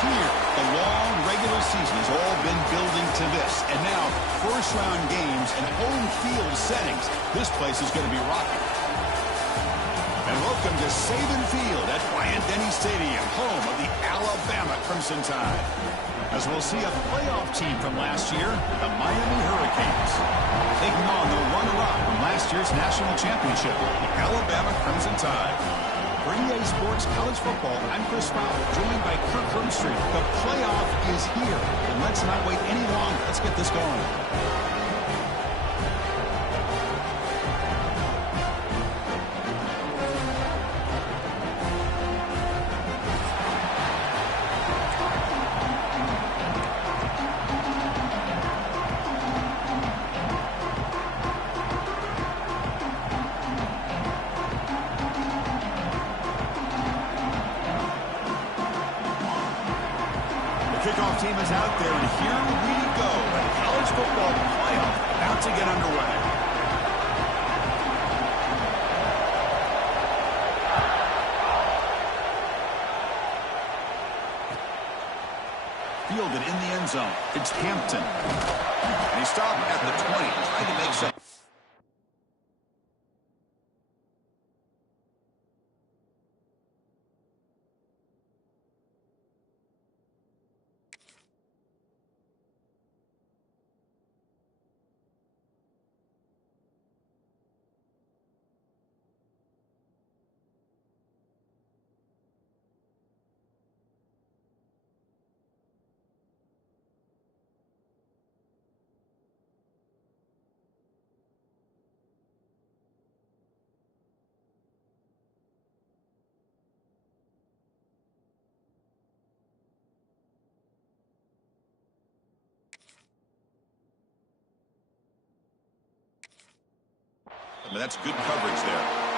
here. The long regular season has all been building to this. And now, first-round games and home field settings. This place is going to be rocking. And welcome to Saban Field at Bryant-Denny Stadium, home of the Alabama Crimson Tide. As we'll see a playoff team from last year, the Miami Hurricanes, taking on the runner-up from last year's national championship, the Alabama Crimson Tide. For EA Sports College Football, I'm Chris Fowler, joined by Kirk Herbstreit. The playoff is here, and let's not wait any longer. Let's get this going. Kickoff team is out there, and here we go. The college football playoff about to get underway. Fielded in the end zone. It's Hampton. And he stopped at the 20, trying to make some. I mean, that's good coverage there.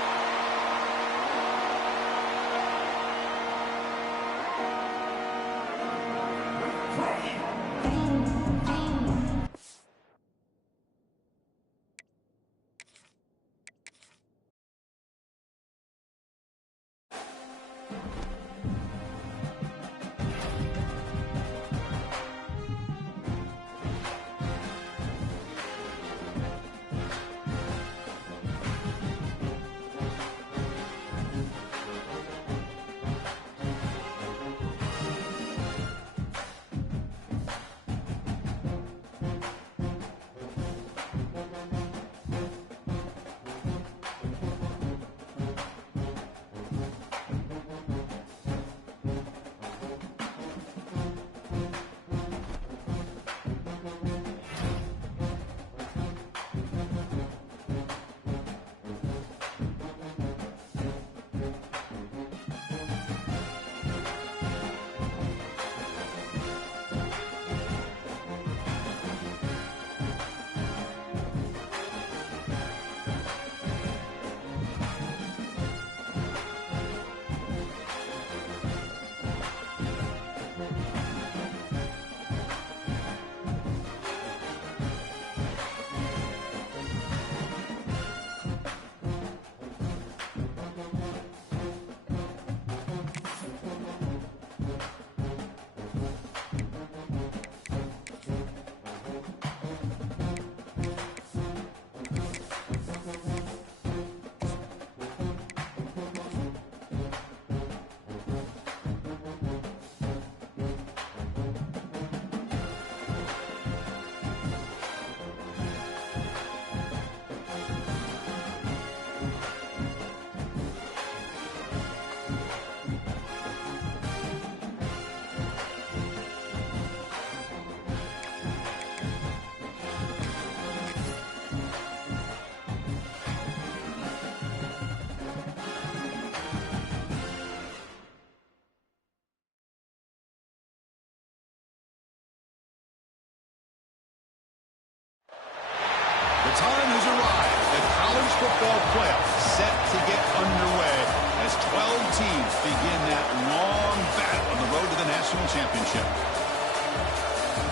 The time has arrived. The college football playoff set to get underway as 12 teams begin that long battle on the road to the national championship.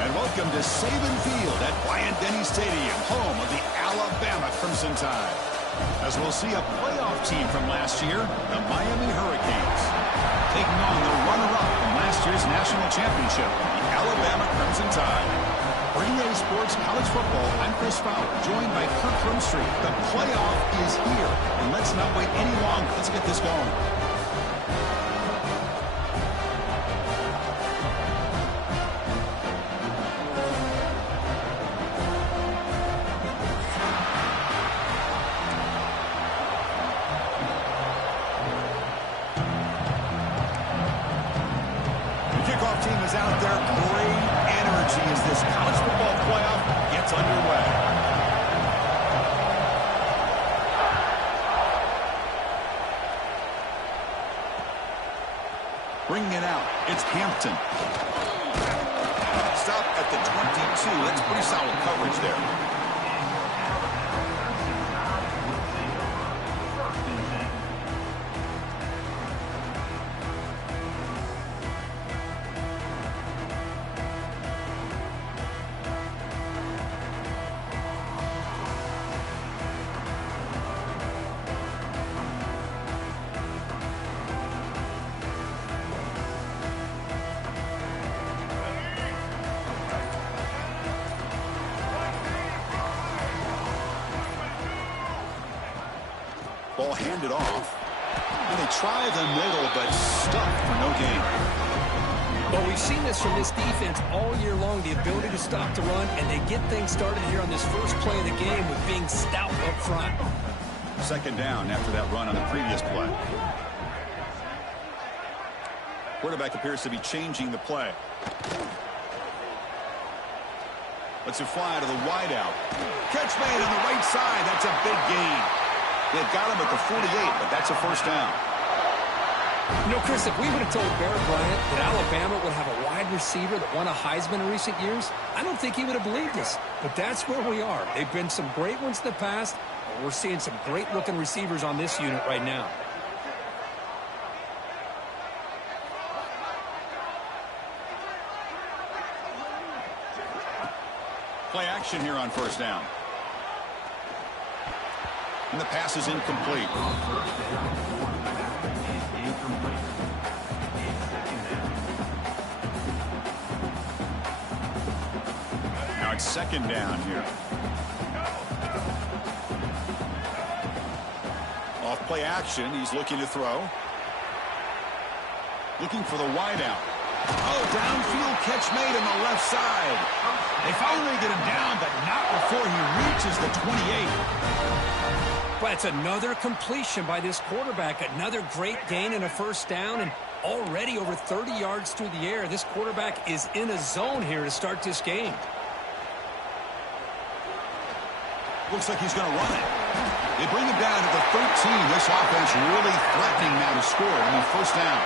And welcome to Saban Field at Bryant-Denny Stadium, home of the Alabama Crimson Tide. As we'll see a playoff team from last year, the Miami Hurricanes, taking on the runner-up from last last year's national championship, the Alabama Crimson Tide. For EA Sports College Football, I'm Chris Fowler, joined by Kirk Herbstreit. The playoff is here, and let's not wait any longer. Let's get this going. Kickoff team is out there. Great energy as this college football playoff gets underway. Bringing it out, it's Hampton. Stop at the 22. That's pretty solid coverage there. Ball handed off. And they try the middle, but stuck for no gain. Well, we've seen this from this defense all year long, the ability to stop the run, and they get things started here on this first play of the game with being stout up front. Second down after that run on the previous play. Quarterback appears to be changing the play. Lets it fly to the wideout. Catch made on the right side. That's a big gain. They've got him at the 48, but that's a first down. You know, Chris, if we would have told Barrett Bryant that Alabama would have a wide receiver that won a Heisman in recent years, I don't think he would have believed us. But that's where we are. They've been some great ones in the past, and we're seeing some great-looking receivers on this unit right now. Play action here on first down. And the pass is incomplete. Now it's second down here. Off play action, he's looking to throw. Looking for the wideout. Oh, downfield catch made on the left side. They finally get him down, but not before he reaches the 28. But it's another completion by this quarterback. Another great gain and a first down, and already over 30 yards through the air. This quarterback is in a zone here to start this game. Looks like he's going to run it. They bring him down to the 13. This offense really threatening now to score on the first down.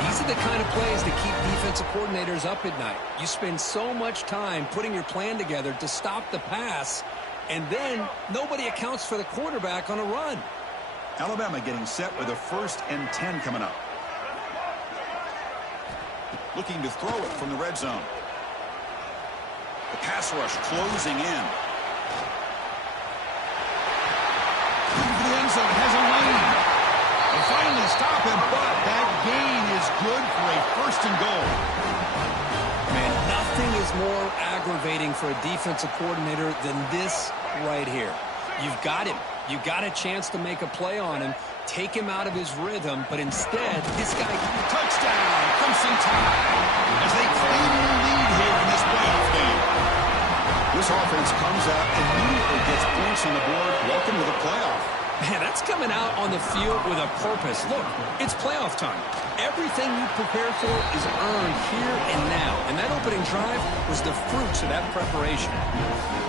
These are the kind of plays that keep defensive coordinators up at night. You spend so much time putting your plan together to stop the pass, and then nobody accounts for the quarterback on a run. Alabama getting set with a 1st and 10 coming up. Looking to throw it from the red zone. The pass rush closing in. Into the end zone, has a lane. They finally stop him, but that gain is good for a 1st and goal. Man, nothing is more aggravating for a defensive coordinator than this right here. You've got him. You've got a chance to make a play on him, take him out of his rhythm, but instead, this guy... Touchdown! Crimson Tide as they claim the lead here in this playoff game. This offense comes out and immediately gets points on the board. Welcome to the playoff. Man, that's coming out on the field with a purpose. Look, it's playoff time. Everything you prepare for is earned here and now. And that opening drive was the fruits of that preparation.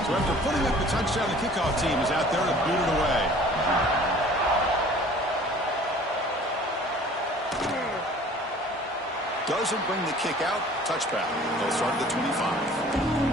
So after putting up the touchdown, the kickoff team is out there to boot it away. Doesn't bring the kick out. Touchback. They'll start at the 25.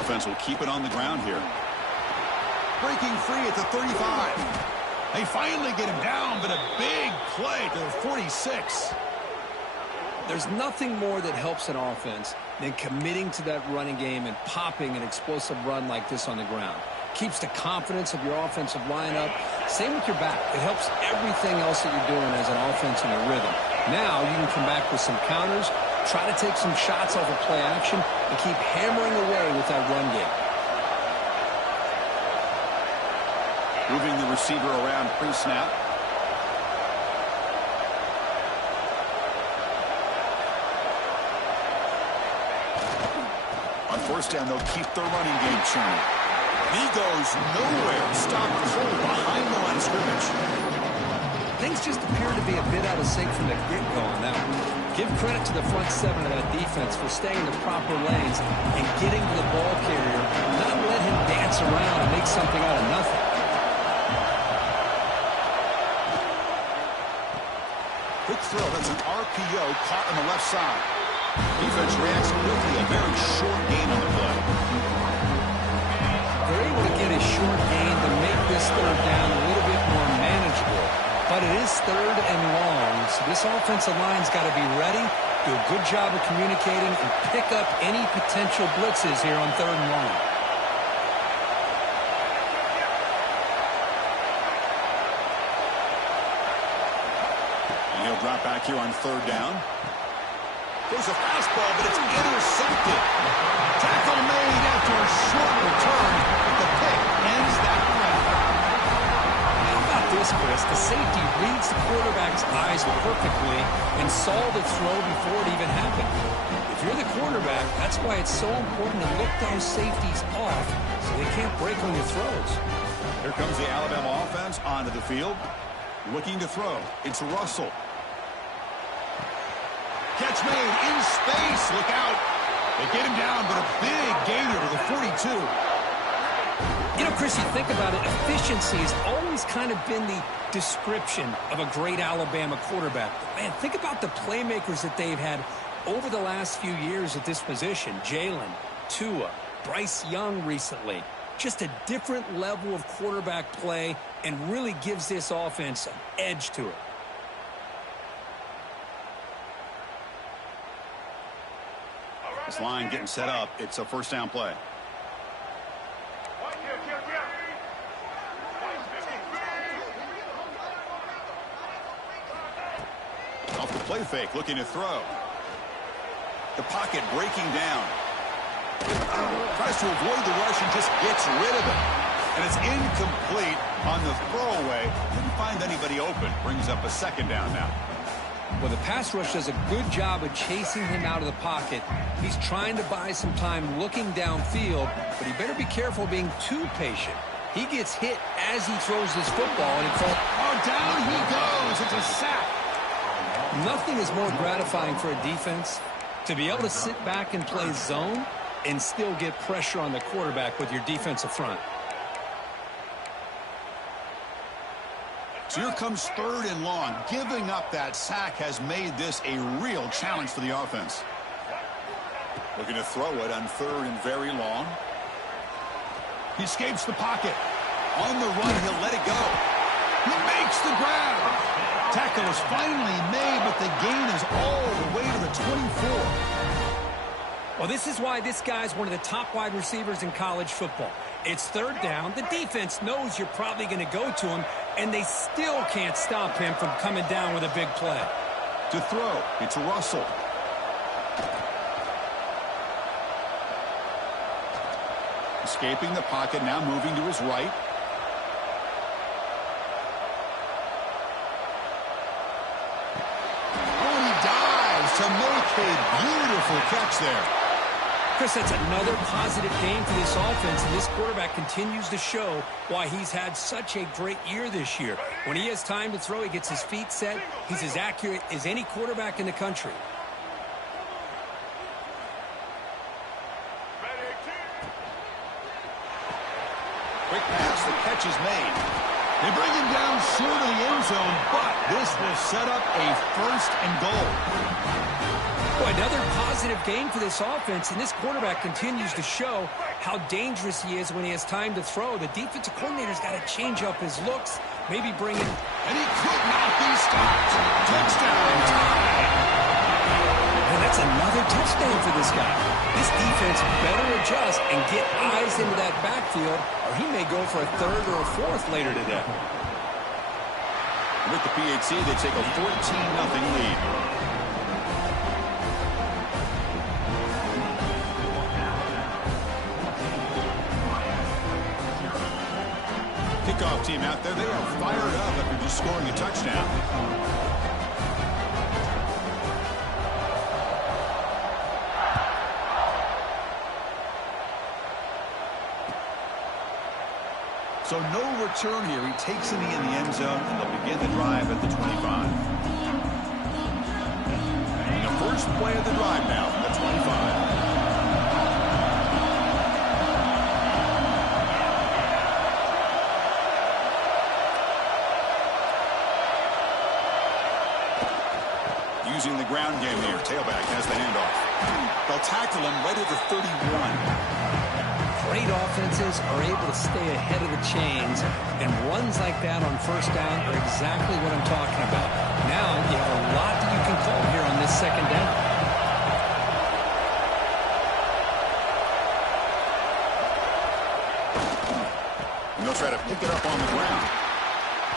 Offense will keep it on the ground here. Breaking free at the 35. They finally get him down, but a big play to the 46. There's nothing more that helps an offense than committing to that running game and popping an explosive run like this on the ground. Keeps the confidence of your offensive lineup. Same with your back. It helps everything else that you're doing as an offense in your rhythm. Now you can come back with some counters, try to take some shots off of play action, and keep hammering away with that run game. Moving the receiver around pre-snap. On first down, they'll keep their running game churning. He goes nowhere. Stopped cold behind the line of scrimmage. Things just appear to be a bit out of sync from the get-go on that one. Give credit to the front seven of that defense for staying in the proper lanes and getting to the ball carrier, not let him dance around and make something out of nothing. Quick throw. That's an RPO caught on the left side. Defense reacts quickly. A very short gain on the play. They're able to get a short gain to make this third down a little bit more manageable. But it is third and long, so this offensive line's got to be ready, do a good job of communicating, and pick up any potential blitzes here on third and long. And he'll drop back here on third down. There's a fastball, but it's intercepted. Tackle made after a short return, but the pick ends that play. How about this, Chris? The safety reads the quarterback's eyes perfectly and saw the throw before it even happened. If you're the quarterback, that's why it's so important to look those safeties off so they can't break on your throws. Here comes the Alabama offense onto the field. Looking to throw. It's Russell. Catch made in space. Look out. They get him down, but a big gainer to the 42. You know, Chris, you think about it, efficiency has always kind of been the description of a great Alabama quarterback. Man, think about the playmakers that they've had over the last few years at this position. Jalen, Tua, Bryce Young recently. Just a different level of quarterback play and really gives this offense an edge to it. This line getting set up. It's a first down play. Off the play fake, looking to throw. The pocket breaking down. Tries to avoid the rush and just gets rid of it. And it's incomplete on the throwaway. Didn't find anybody open. Brings up a second down now. Well, the pass rush does a good job of chasing him out of the pocket. He's trying to buy some time looking downfield, but he better be careful being too patient. He gets hit as he throws this football, and it falls. Oh, down he goes. It's a sack. Nothing is more gratifying for a defense to be able to sit back and play zone and still get pressure on the quarterback with your defensive front. So here comes third and long. Giving up that sack has made this a real challenge for the offense. Looking to throw it on third and very long. He escapes the pocket. On the run, he'll let it go. He makes the grab. Tackle is finally made, but the gain is all the way to the 24. Well, this is why this guy's one of the top wide receivers in college football. It's third down. The defense knows you're probably going to go to him, and they still can't stop him from coming down with a big play. To throw, it's Russell. Escaping the pocket, now moving to his right. Oh, he dives to make a beautiful catch there. Chris, that's another positive game for this offense, and this quarterback continues to show why he's had such a great year this year. When he has time to throw, he gets his feet set. He's as accurate as any quarterback in the country. Quick pass, the catch is made. They bring him down short of the end zone, but this will set up a first and goal. Well, another positive game for this offense, and this quarterback continues to show how dangerous he is when he has time to throw. The defensive coordinator's got to change up his looks, maybe bring in... And he could not be stopped. Touchdown time. And that's another touchdown for this guy. This defense better adjust and get eyes into that backfield, or he may go for a third or a fourth later today. With the PAT, they take a 14-0 lead. Kickoff team out there, they are fired up after just scoring a touchdown. So no return here. He takes a knee in the end zone, and they'll begin the drive at the 25. And the first play of the drive now from the 25. Using the ground game here. Tailback has the handoff. They'll tackle him right at the 31. Great offenses are able to stay ahead of the chains, and runs like that on first down are exactly what I'm talking about. Now you have a lot that you can call here on this second down. And they'll try to pick it up on the ground.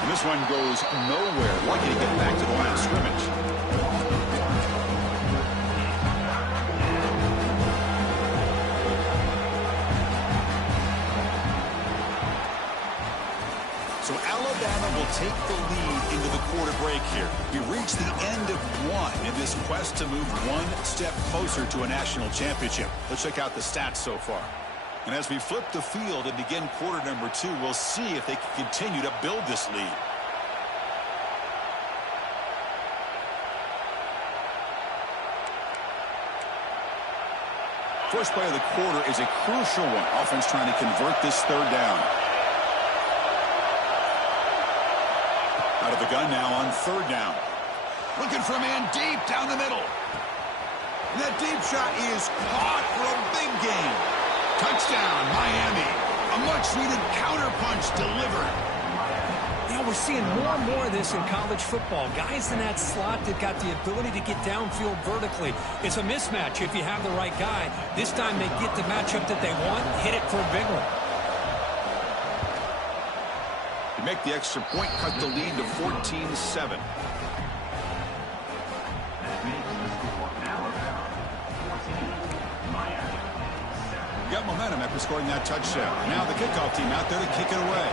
And this one goes nowhere. Lucky to get back to the line of scrimmage. So Alabama will take the lead into the quarter break here. We reach the end of one in this quest to move one step closer to a national championship. Let's check out the stats so far. And as we flip the field and begin quarter number 2, we'll see if they can continue to build this lead. First play of the quarter is a crucial one. Offense trying to convert this third down. Out of the gun now on third down. Looking for a man deep down the middle. And that deep shot is caught for a big gain. Touchdown, Miami. A much-needed counterpunch delivered. You know, we're seeing more and more of this in college football. Guys in that slot that got the ability to get downfield vertically. It's a mismatch if you have the right guy. This time they get the matchup that they want, hit it for a big one. Make the extra point, cut the lead to 14-7. Got momentum after scoring that touchdown. Now the kickoff team out there to kick it away.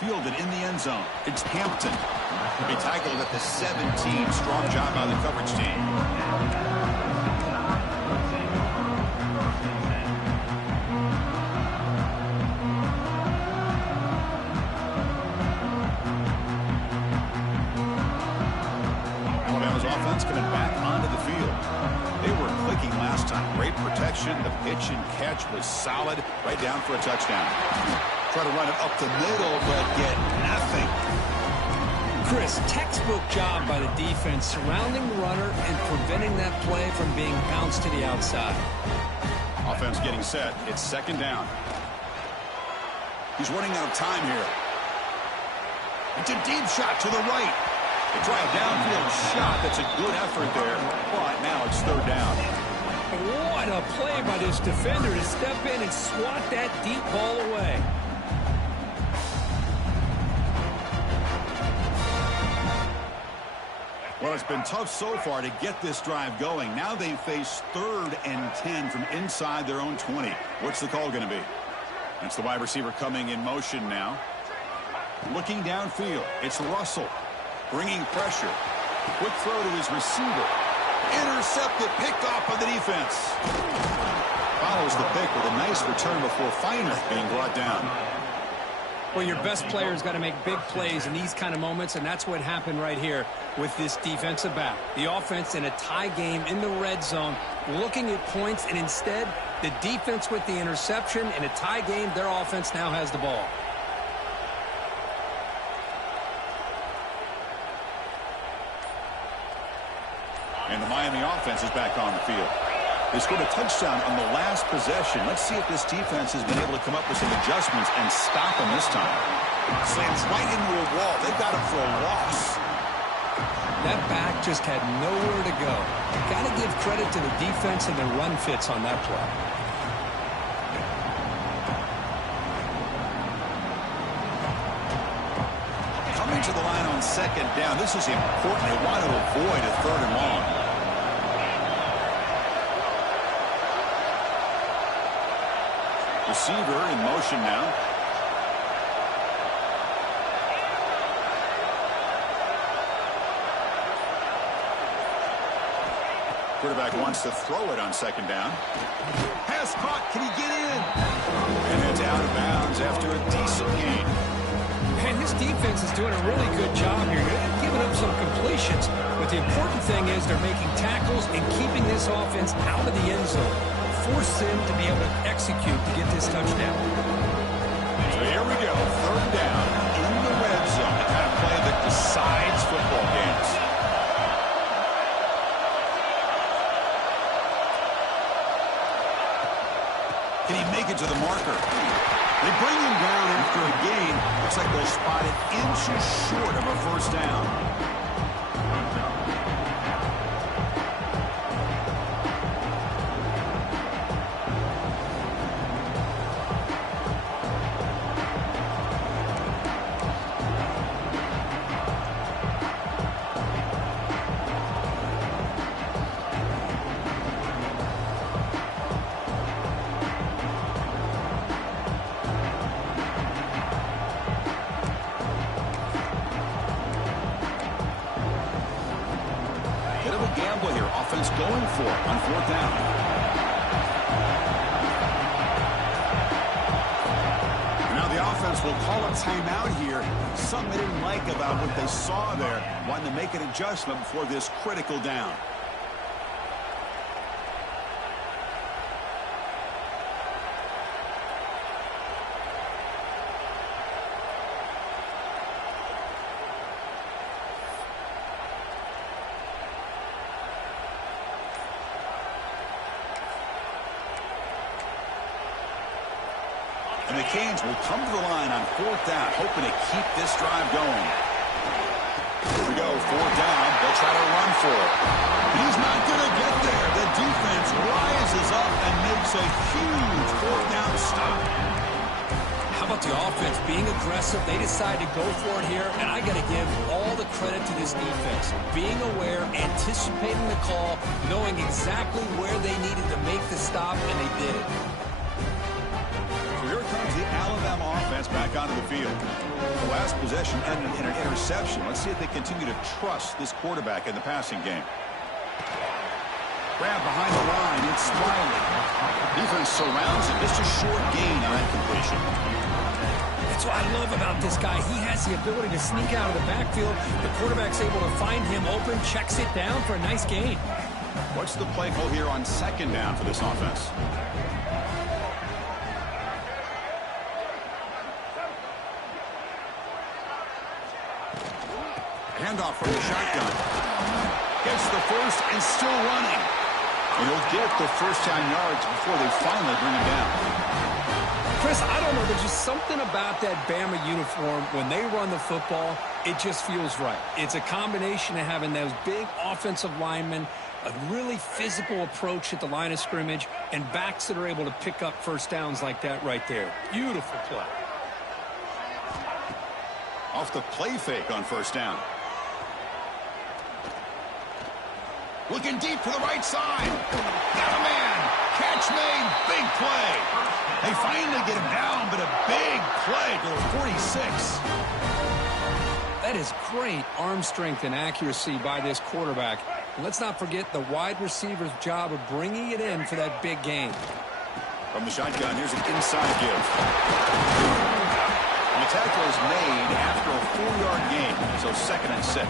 Fielded in the end zone. It's Hampton. He tackled at the 17. Strong job by the coverage team. Coming back onto the field. They were clicking last time. Great protection. The pitch and catch was solid. Right down for a touchdown. Try to run it up the middle, but get nothing. Chris, textbook job by the defense surrounding the runner and preventing that play from being bounced to the outside. Offense getting set. It's second down. He's running out of time here. It's a deep shot to the right. They try a downfield shot. That's a good effort there, but now it's third down. What a play by this defender to step in and swat that deep ball away. Well, it's been tough so far to get this drive going. Now they face 3rd and 10 from inside their own 20. What's the call going to be? It's the wide receiver coming in motion now. Looking downfield. It's Russell. Bringing pressure. Quick throw to his receiver. Intercepted, picked off by the defense. Follows the pick with a nice return before finally being brought down. Well, your best player's got to make big plays in these kind of moments, and that's what happened right here with this defensive back. The offense in a tie game in the red zone, looking at points, and instead, the defense with the interception. In a tie game, their offense now has the ball. And the Miami offense is back on the field. They scored a touchdown on the last possession. Let's see if this defense has been able to come up with some adjustments and stop them this time. Slams right into a wall. They got him for a loss. That back just had nowhere to go. Got to give credit to the defense and their run fits on that play. Coming to the line on second down. This is important. They want to avoid a 3rd and long. Receiver in motion now. Quarterback wants to throw it on second down. Pass caught. Can he get in? And it's out of bounds after a decent gain. And this defense is doing a really good job here. They're giving up some completions, but the important thing is they're making tackles and keeping this offense out of the end zone. Force them to be able to execute to get this touchdown. So here we go. 3rd down in the red zone. The kind of play that decides football games. Can he make it to the marker? They bring him down after a gain. Looks like they'll spot it inches short of a 1st down. Gamble here. Offense going for it on 4th down. Now the offense will call a timeout here. Something they didn't like about what they saw there. Wanting to make an adjustment before this critical down. And the Canes will come to the line on 4th down, hoping to keep this drive going. Here we go, 4th down. They'll try to run for it. He's not going to get there. The defense rises up and makes a huge 4th down stop. How about the offense being aggressive? They decide to go for it here, and I got to give all the credit to this defense. Being aware, anticipating the call, knowing exactly where they needed to make the stop, and they did it. Here comes the Alabama offense back onto the field. The last possession ended in an interception. Let's see if they continue to trust this quarterback in the passing game. Grab behind the line. It's Smiley. Defense surrounds him. Just a short gain on that completion. That's what I love about this guy. He has the ability to sneak out of the backfield. The quarterback's able to find him open, checks it down for a nice gain. What's the play call here on second down for this offense? Handoff from the shotgun. Gets the first and still running. And he'll get the 1st down yards before they finally bring him down. Chris, I don't know. There's just something about that Bama uniform. When they run the football, it just feels right. It's a combination of having those big offensive linemen, a really physical approach at the line of scrimmage, and backs that are able to pick up 1st downs like that right there. Beautiful play. Off the play fake on 1st down. Looking deep to the right side. Got a man. Catch made. Big play. They finally get him down, but a big play to the 46. That is great arm strength and accuracy by this quarterback. And let's not forget the wide receiver's job of bringing it in for that big gain. From the shotgun, here's an inside give. And the tackle is made after a 4-yard gain, so 2nd and 6.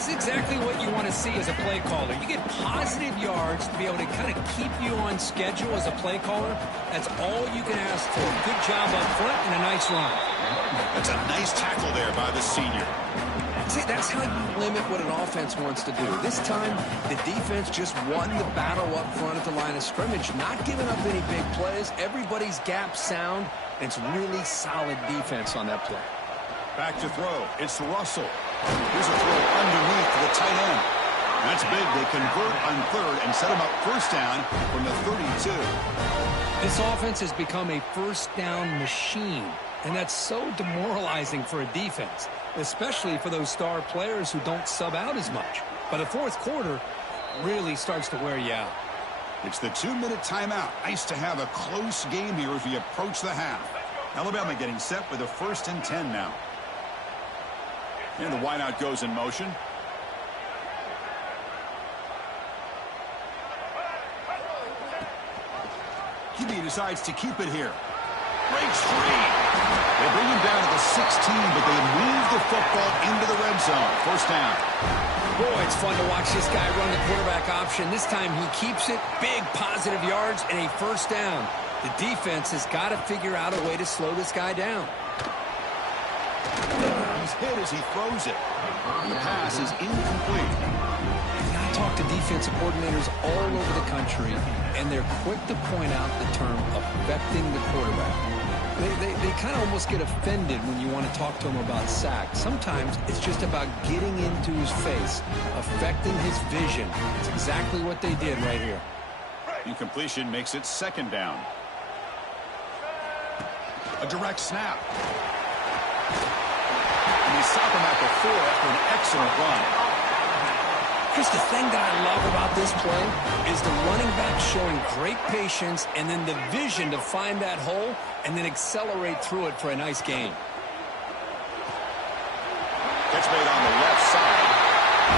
It's exactly what you want to see as a play caller. You get positive yards to be able to kind of keep you on schedule as a play caller. That's all you can ask for. Good job up front and a nice run. That's a nice tackle there by the senior. See, that's how you limit what an offense wants to do. This time, the defense just won the battle up front at the line of scrimmage, not giving up any big plays. Everybody's gap sound, and it's really solid defense on that play. Back to throw. It's Russell. Here's a throw underneath to the tight end. That's big. They convert on third and set him up first down from the 32. This offense has become a first down machine, and that's so demoralizing for a defense, especially for those star players who don't sub out as much. By the fourth quarter, really starts to wear you out. It's the 2-minute timeout. Nice to have a close game here as we approach the half. Alabama getting set with a 1st and 10 now. And the wideout goes in motion. QB decides to keep it here. Breaks free. They bring him down to the 16, but they move the football into the red zone. First down. Boy, it's fun to watch this guy run the quarterback option. This time he keeps it. Big positive yards and a first down. The defense has got to figure out a way to slow this guy down. He's hit as he throws it. The pass is incomplete. I talk to defensive coordinators all over the country, and they're quick to point out the term affecting the quarterback. They kind of almost get offended when you want to talk to them about sacks. Sometimes it's just about getting into his face, affecting his vision. It's exactly what they did right here. Incompletion makes it 2nd down. A direct snap. And they stop him at the 4 after an excellent run. Chris, the thing that I love about this play is the running back showing great patience and then the vision to find that hole and then accelerate through it for a nice gain. Catch made on the left side.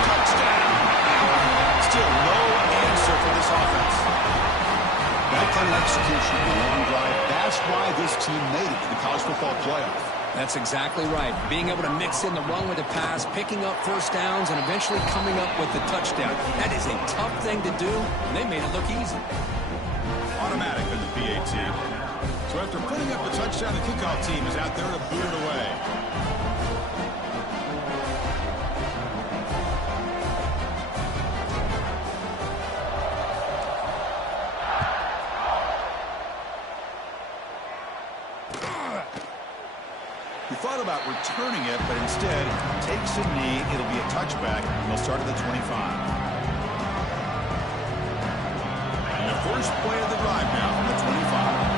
Touchdown. Still no answer for this offense. That kind of execution in a long drive, that's why this team made it to the college football playoff. That's exactly right. Being able to mix in the run with the pass, picking up first downs, and eventually coming up with the touchdown. That is a tough thing to do, and they made it look easy. Automatic on the PAT. So after putting up a touchdown, the kickoff team is out there to boot it away. He thought about returning it, but instead takes a knee. It'll be a touchback. They'll start at the 25. And the first play of the drive now from the 25.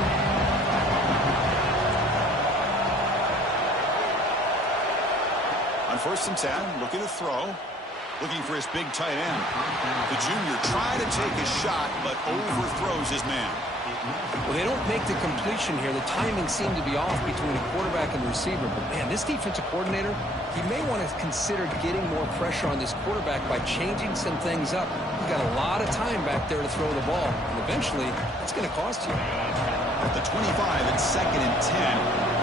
On 1st and 10, looking to throw. Looking for his big tight end. The junior trying to take a shot, but overthrows his man. Well, they don't make the completion here. The timing seemed to be off between a quarterback and the receiver. But, man, this defensive coordinator, he may want to consider getting more pressure on this quarterback by changing some things up. He's got a lot of time back there to throw the ball. And eventually, it's going to cost you. At the 25, it's 2nd and 10.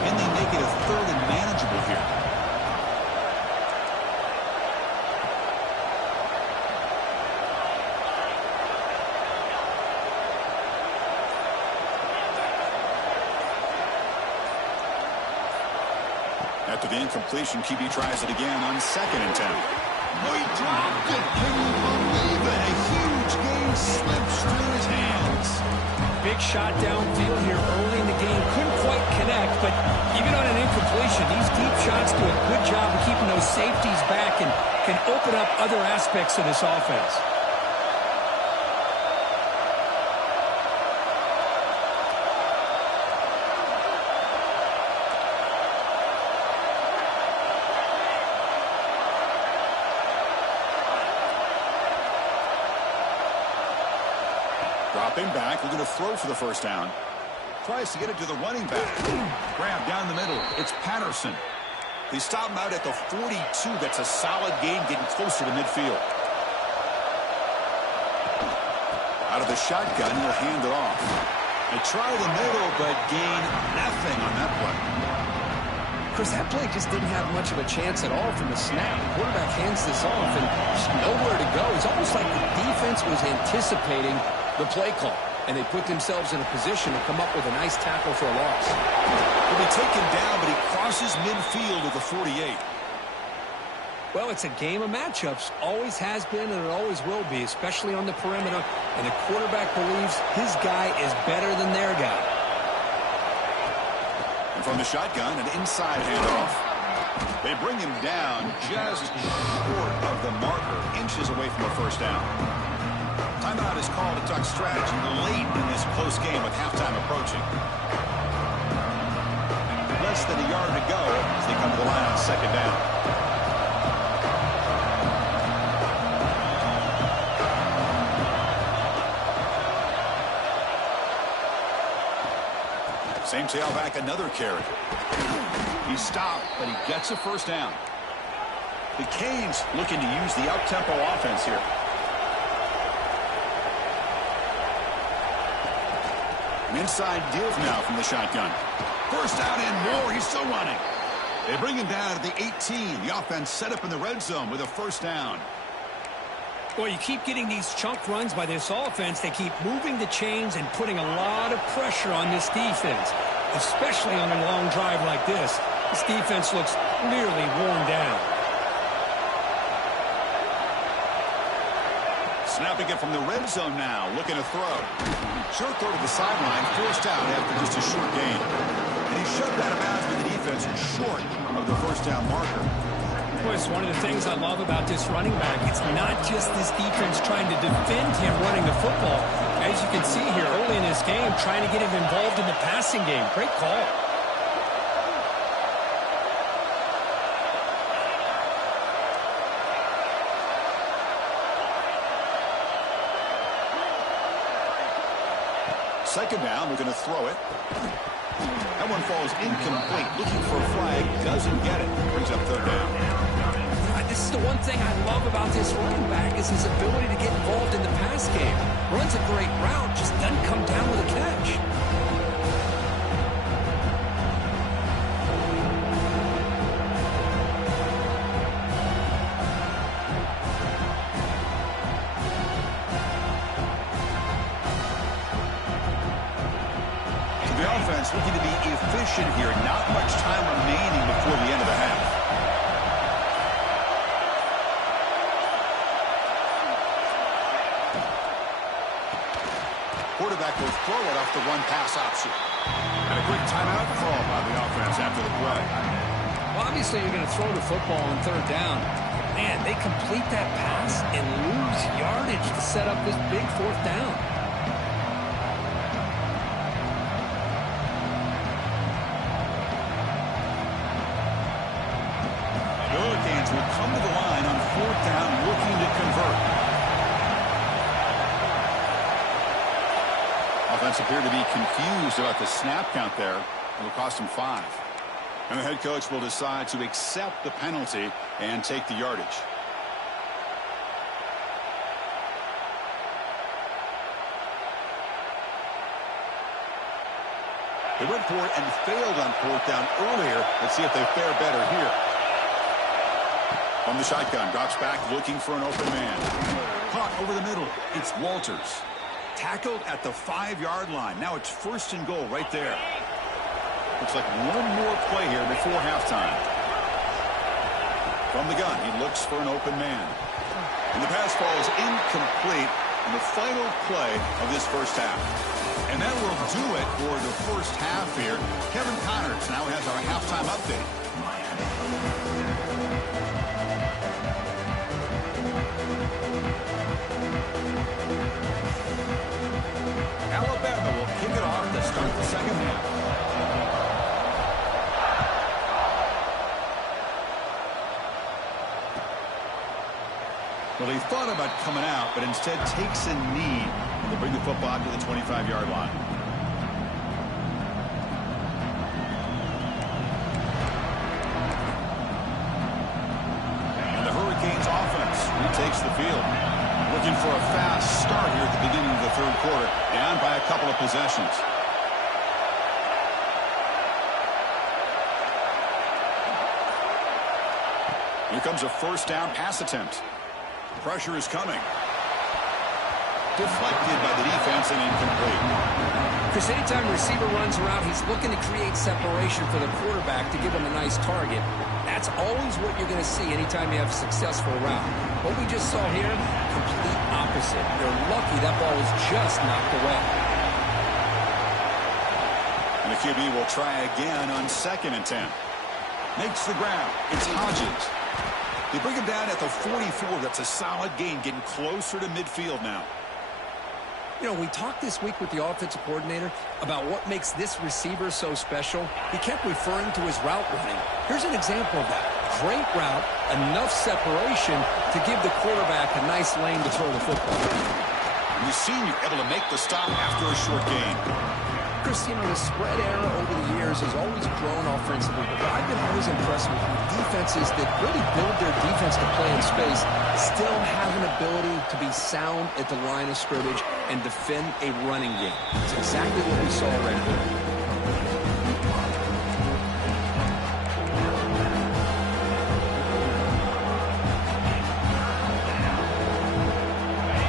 Can they make it a 3rd and manageable here? After the incompletion, QB tries it again on 2nd and 10. Oh, he dropped it. Can you believe it? A huge gain slips through his hands. Big shot downfield here early in the game. Couldn't quite connect, but even on an incompletion, these deep shots do a good job of keeping those safeties back and can open up other aspects of this offense. Dropping back, looking to throw for the first down. Tries to get it to the running back. Grab down the middle. It's Patterson. They stop him out at the 42. That's a solid gain, getting closer to midfield. Out of the shotgun, he'll hand it off. They try the middle, but gain nothing on that play. Chris, that play just didn't have much of a chance at all from the snap. The quarterback hands this off, and there's nowhere to go. It's almost like the defense was anticipating the play call, and they put themselves in a position to come up with a nice tackle for a loss. He'll be taken down, but he crosses midfield at the 48. Well, it's a game of matchups. Always has been and it always will be, especially on the perimeter. And the quarterback believes his guy is better than their guy. And from the shotgun, an inside handoff. They bring him down just short of the marker, inches away from a first down. Timeout is called to duck strategy late in this close game with halftime approaching. Less than a yard to go as they come to the line on second down. Same tailback, another carry. He stopped, but he gets a first down. The Canes looking to use the up-tempo offense here. An inside give now from the shotgun. First out and more. He's still running. They bring him down to the 18. The offense set up in the red zone with a first down. Well, you keep getting these chunk runs by this offense. They keep moving the chains and putting a lot of pressure on this defense, especially on a long drive like this. This defense looks clearly worn down. Snapping it from the red zone now, looking to throw. Short throw to the sideline, forced out after just a short gain. And he shoved out of bounds with the defense short of the first down marker. Well, it's one of the things I love about this running back. It's not just this defense trying to defend him running the football. As you can see here early in this game, trying to get him involved in the passing game. Great call. Second down, we're going to throw it. That one falls incomplete. Looking for a flag, doesn't get it. Brings up third down. This is the one thing I love about this running back is his ability to get involved in the pass game. Runs a great route, just doesn't come down with a catch. So the offense looking to be efficient here. Not much time remaining before the end of the half. Quarterback will throw it off the one-pass option. And a quick timeout call by the offense after the play. Well, obviously, you're going to throw the football on third down. Man, they complete that pass and lose yardage to set up this big fourth down. The Hurricanes will come to the line on fourth down looking to convert. Offense appeared to be confused about the snap count there. It'll cost him 5. And the head coach will decide to accept the penalty and take the yardage. They went for it and failed on fourth down earlier. Let's see if they fare better here. From the shotgun, drops back looking for an open man. Caught over the middle. It's Walters. Tackled at the 5-yard line. Now it's first and goal right there. Looks like one more play here before halftime. From the gun, he looks for an open man. And the pass falls incomplete in the final play of this first half. And that will do it for the first half here. Kevin Connors now has our halftime update. Alabama will kick it off to start the second half. Well, he thought about coming out, but instead takes a knee and they bring the football to the 25-yard line. And the Hurricanes offense retakes the field. Looking for a fast start here at the beginning of the third quarter. Down by a couple of possessions. Here comes a first down pass attempt. Pressure is coming. Deflected by the defense and incomplete. Chris, anytime a receiver runs around, he's looking to create separation for the quarterback to give him a nice target. That's That's always what you're going to see anytime you have a successful route. What we just saw here, complete opposite. They're lucky that ball was just knocked away. And the QB will try again on 2nd and 10. Makes the ground. It's Hodges. They bring him down at the 44. That's a solid gain, getting closer to midfield now. You know, we talked this week with the offensive coordinator about what makes this receiver so special. He kept referring to his route running. Here's an example of that. Great route, enough separation to give the quarterback a nice lane to throw the football. The senior able to make the stop after a short gain. Chris, you know, the spread era over the years has always grown offensively, but I've been always impressed with defenses that really build their defense to play in space, still have an ability to be sound at the line of scrimmage and defend a running game. It's exactly what we saw right here.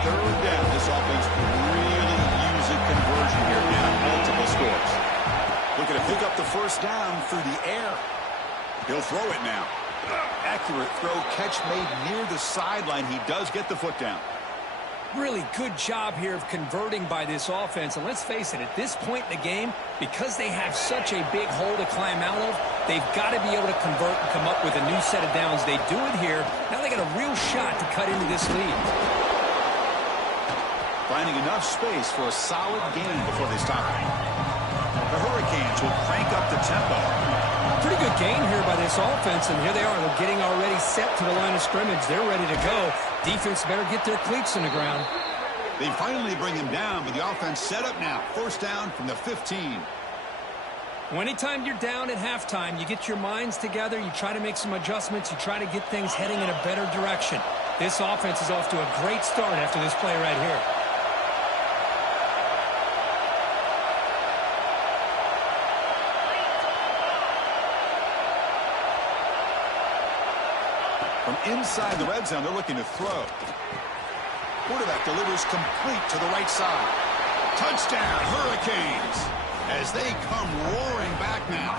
Third down. This offense really using conversion here now. Multiple scores. Looking to pick up the first down through the air. He'll throw it now. Accurate throw, catch made near the sideline. He does get the foot down. Really good job here of converting by this offense. And let's face it, at this point in the game, because they have such a big hole to climb out of, they've got to be able to convert and come up with a new set of downs. They do it here. Now they got a real shot to cut into this lead. Finding enough space for a solid gain before they stop. The Hurricanes will crank up the tempo. Pretty good gain here by this offense, and here they are. They're getting already set to the line of scrimmage. They're ready to go. Defense better get their cleats in the ground. They finally bring him down, but the offense set up now. First down from the 15. Well, anytime you're down at halftime, you get your minds together, you try to make some adjustments, you try to get things heading in a better direction. This offense is off to a great start after this play right here. From inside the red zone, they're looking to throw. Quarterback delivers complete to the right side. Touchdown, Hurricanes, as they come roaring back now.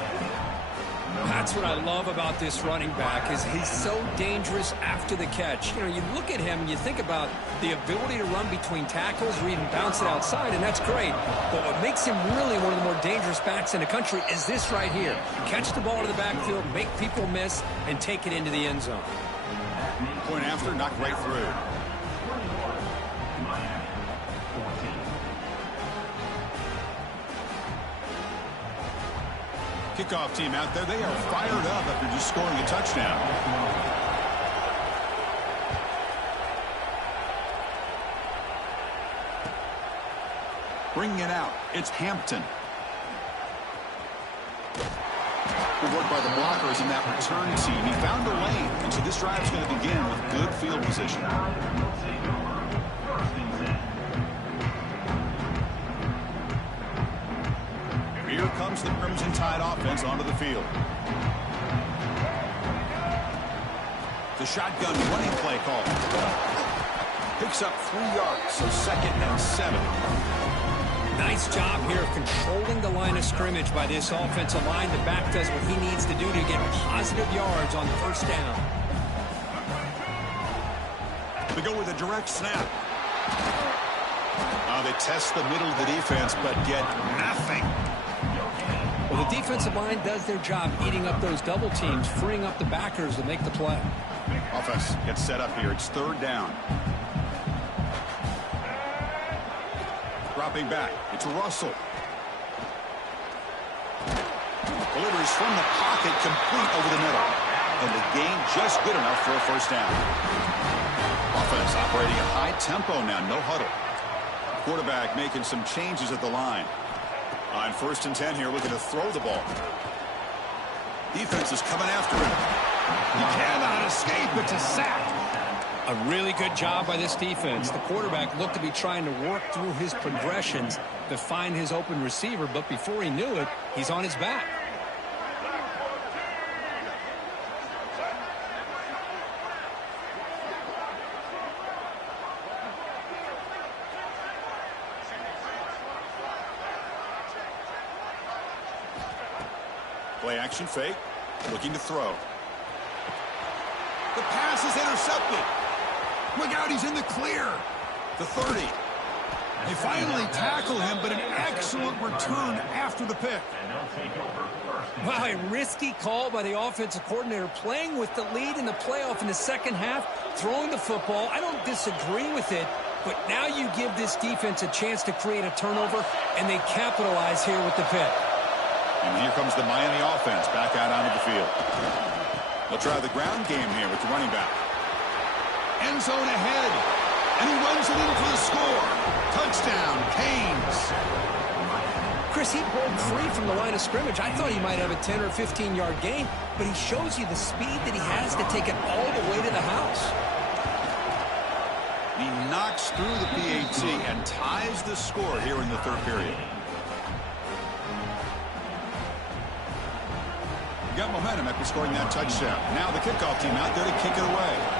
That's what I love about this running back, is he's so dangerous after the catch. You know, you look at him and you think about the ability to run between tackles or even bounce it outside, and that's great. But what makes him really one of the more dangerous backs in the country is this right here. Catch the ball to the backfield, make people miss, and take it into the end zone. Point after, knocked right through. Kickoff team out there. They are fired up after just scoring a touchdown. Bringing it out. It's Hampton. Good work by the blockers in that return team. He found a lane, and so this drive is going to begin with good field position. Here comes the Crimson Tide offense onto the field. The shotgun running play call. Picks up 3 yards, so 2nd and 7. Nice job here of controlling the line of scrimmage by this offensive line. The back does what he needs to do to get positive yards on the first down. They go with a direct snap. They test the middle of the defense, but get nothing. Well, the defensive line does their job eating up those double teams, freeing up the backers to make the play. Offense gets set up here. It's 3rd down. Dropping back. It's Russell. Delivers from the pocket, complete over the middle. And the gain just good enough for a first down. Offense operating at high tempo now. No huddle. Quarterback making some changes at the line. On 1st and 10 here, looking to throw the ball. Defense is coming after him. He cannot escape. It's a sack. A really good job by this defense. The quarterback looked to be trying to work through his progressions to find his open receiver, but before he knew it, he's on his back. Play action fake. Looking to throw. The pass is intercepted. Look out, he's in the clear. The 30. They finally tackle him, but an excellent return after the pick. Wow, a risky call by the offensive coordinator, playing with the lead in the playoff in the second half, throwing the football. I don't disagree with it, but now you give this defense a chance to create a turnover, and they capitalize here with the pick. And here comes the Miami offense back out onto the field. They'll try the ground game here with the running back. End zone ahead, and he runs it in for the score. Touchdown, Canes. Chris, he broke free from the line of scrimmage. I thought he might have a 10 or 15-yard gain, but he shows you the speed that he has to take it all the way to the house. He knocks through the PAT and ties the score here in the third period. Got momentum after scoring that touchdown. Now the kickoff team out there to kick it away.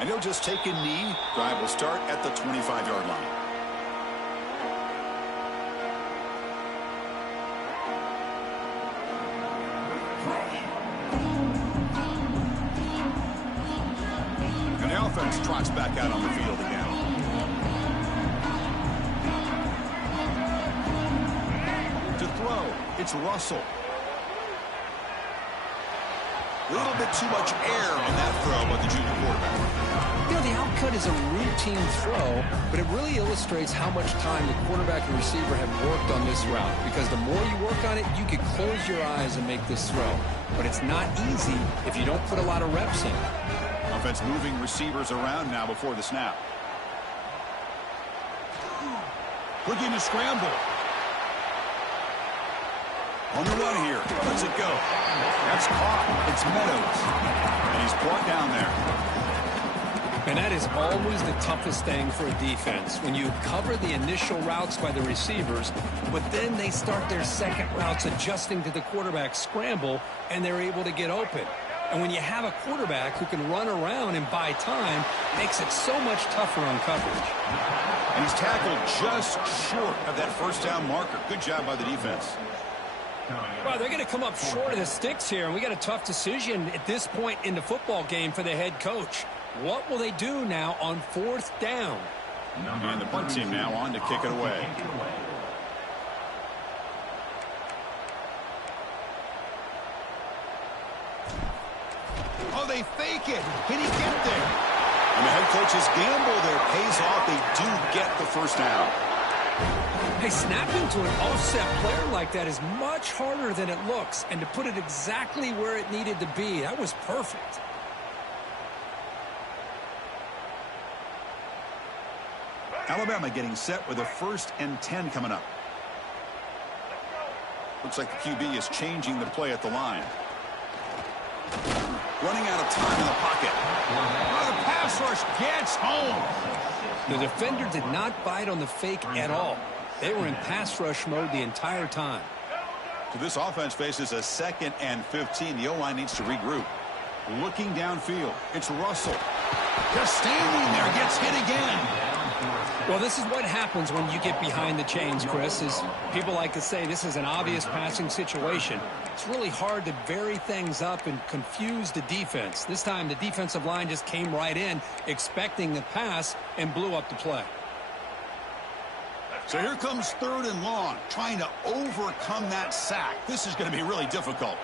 And he'll just take a knee. Drive will start at the 25-yard line. And the offense trots back out on the field again. It's Russell. A little bit too much air on that throw by the junior quarterback. You know, the outcut is a routine throw, but it really illustrates how much time the quarterback and receiver have worked on this route. Because the more you work on it, you can close your eyes and make this throw. But it's not easy if you don't put a lot of reps in. Offense moving receivers around now before the snap. Looking to scramble. On the run here. Let's it go. That's caught. It's Meadows. And he's brought down there. And that is always the toughest thing for a defense. When you cover the initial routes by the receivers, but then they start their second routes adjusting to the quarterback scramble, and they're able to get open. And when you have a quarterback who can run around and buy time, it makes it so much tougher on coverage. And he's tackled just short of that first down marker. Good job by the defense. Well, they're going to come up short of the sticks here, and we got a tough decision at this point in the football game for the head coach. What will they do now on fourth down? And the punt team now on to kick it away. Oh, they fake it. Can he get there? And the head coach's gamble there pays off. They do get the first down. Hey, snapping to an offset player like that is much harder than it looks. And to put it exactly where it needed to be, that was perfect. Alabama getting set with a 1st and 10 coming up. Looks like the QB is changing the play at the line. Running out of time in the pocket. Oh, the pass rush gets home. The defender did not bite on the fake at all. They were in pass rush mode the entire time. So this offense faces a 2nd and 15. The O-line needs to regroup. Looking downfield. It's Russell. Just standing there. Gets hit again. Well, this is what happens when you get behind the chains, Chris. Is people like to say this is an obvious passing situation. It's really hard to vary things up and confuse the defense. This time the defensive line just came right in expecting the pass and blew up the play. So here comes 3rd and long, trying to overcome that sack. This is going to be really difficult.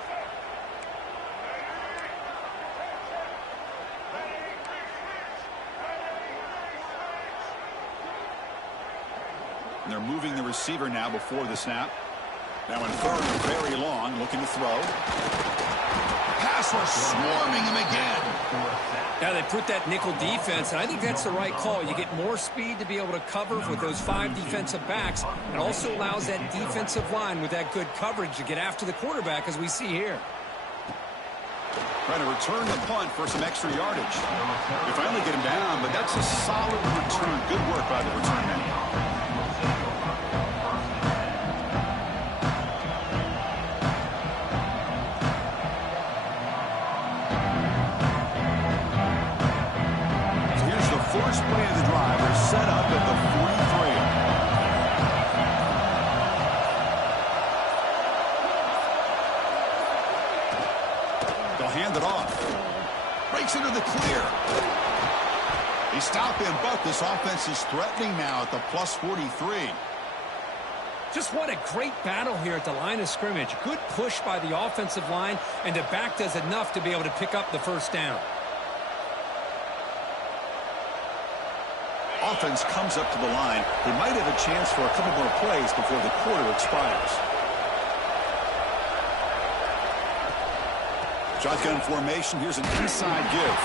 And they're moving the receiver now before the snap. Now in 3rd and very long, looking to throw. Pass rush swarming him again. Now they put that nickel defense, and I think that's the right call. You get more speed to be able to cover with those 5 defensive backs. It also allows that defensive line with that good coverage to get after the quarterback, as we see here. Trying to return the punt for some extra yardage. They finally get him down, but that's a solid return. Good work by the return man. First play of the drive, they're set up at the 43. hand it off. Breaks into the clear. They stop him, but this offense is threatening now at the plus 43. Just what a great battle here at the line of scrimmage. Good push by the offensive line, and the back does enough to be able to pick up the first down. Offense comes up to the line. They might have a chance for a couple more plays before the quarter expires. Shotgun formation. Here's an inside give.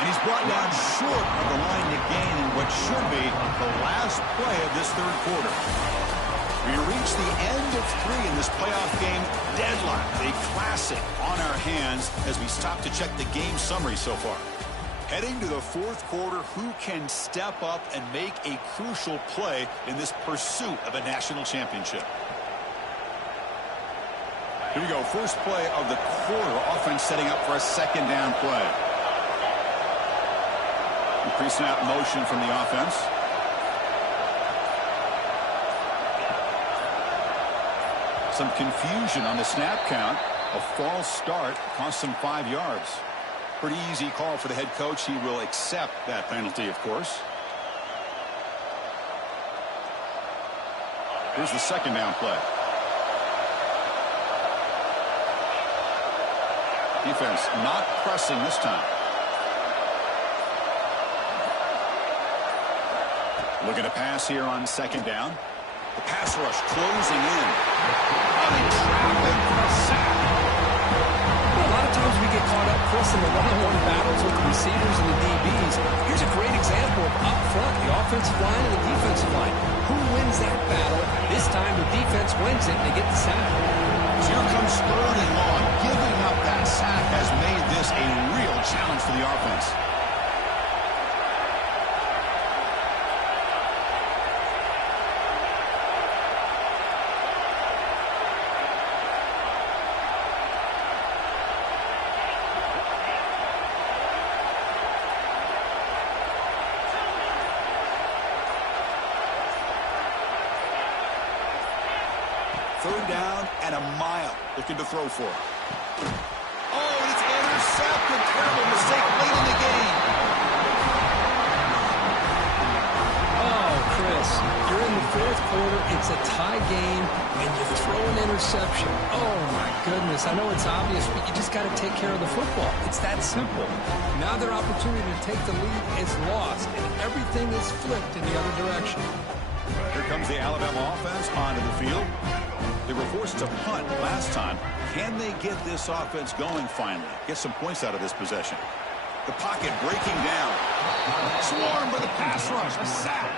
And he's brought down short of the line to gain in what should be the last play of this third quarter. We reach the end of 3 in this playoff game. Deadlocked, a classic on our hands as we stop to check the game summary so far. Heading to the fourth quarter, who can step up and make a crucial play in this pursuit of a national championship? Here we go, first play of the quarter. Offense setting up for a second down play. Pre-snap motion from the offense. Some confusion on the snap count. A false start cost him 5 yards. Pretty easy call for the head coach. He will accept that penalty, of course. Here's the second down play. Defense not pressing this time. Looking to pass here on second down. The pass rush closing in. Running traffic for a sack. A lot of times we get caught up, Chris, in the one-on-one battles with the receivers and the DBs. Here's a great example of up front, the offensive line and the defensive line. Who wins that battle? This time the defense wins it and they get the sack. So here comes third and long. Giving up that sack has made this a real challenge for the offense. Third down and a mile. Looking to throw for it. Oh, and it's intercepted. Terrible mistake late in the game. Oh, Chris, you're in the fourth quarter. It's a tie game, and you throw an interception. Oh, my goodness. I know it's obvious, but you just got to take care of the football. It's that simple. Now their opportunity to take the lead is lost, and everything is flipped in the other direction. Here comes the Alabama offense onto the field. They were forced to punt last time. Can they get this offense going finally? Get some points out of this possession. The pocket breaking down. Swarmed by the pass rush. A sack.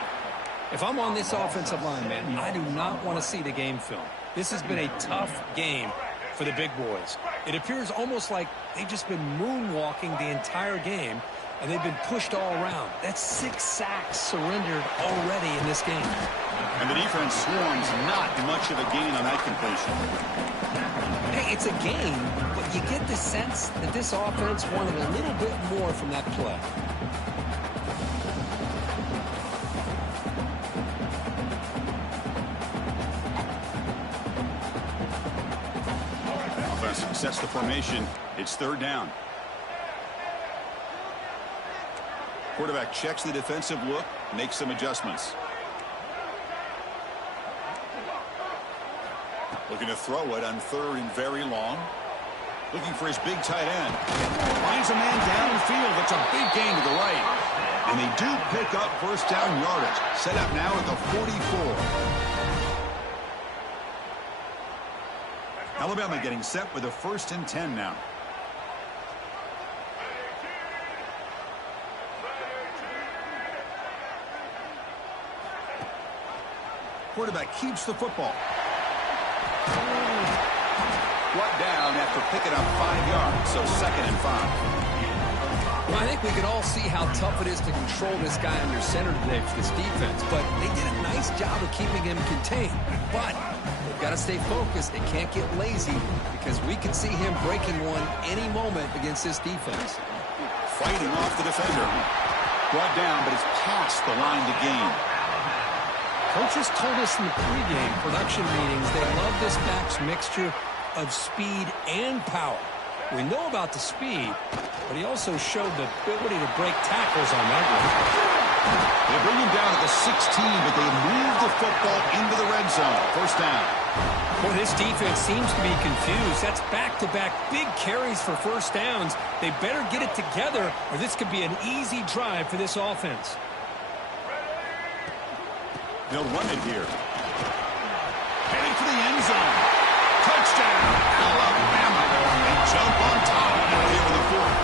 If I'm on this offensive line, man, I do not want to see the game film. This has been a tough game for the big boys. It appears almost like they've just been moonwalking the entire game, and they've been pushed all around. That's 6 sacks surrendered already in this game. And the defense swarms not much of a gain on that completion. Hey, it's a game, but you get the sense that this offense wanted a little bit more from that play. Offense sets the formation. It's third down. Quarterback checks the defensive look, makes some adjustments. Looking to throw it on third and very long. Looking for his big tight end. Finds a man downfield. That's a big gain to the right. And they do pick up first down yardage. Set up now at the 44. Alabama getting set with a 1st and 10 now. Quarterback keeps the football. Brought down after picking up 5 yards, so 2nd and 5. Well, I think we can all see how tough it is to control this guy under center today for this defense, but they did a nice job of keeping him contained. But they've got to stay focused. They can't get lazy because we could see him breaking one any moment against this defense. Fighting off the defender. Brought down, but it's past the line to gain. Coaches told us in the pregame production meetings they love this back's mixture of speed and power. We know about the speed, but he also showed the ability to break tackles on that one. They bring him down at the 16, but they move the football into the red zone. First down. Boy, this defense seems to be confused. That's back-to-back big carries for first downs. They better get it together, or this could be an easy drive for this offense. They'll run it here. Heading for the end zone. Touchdown, Alabama. They jump on top now here in the fourth.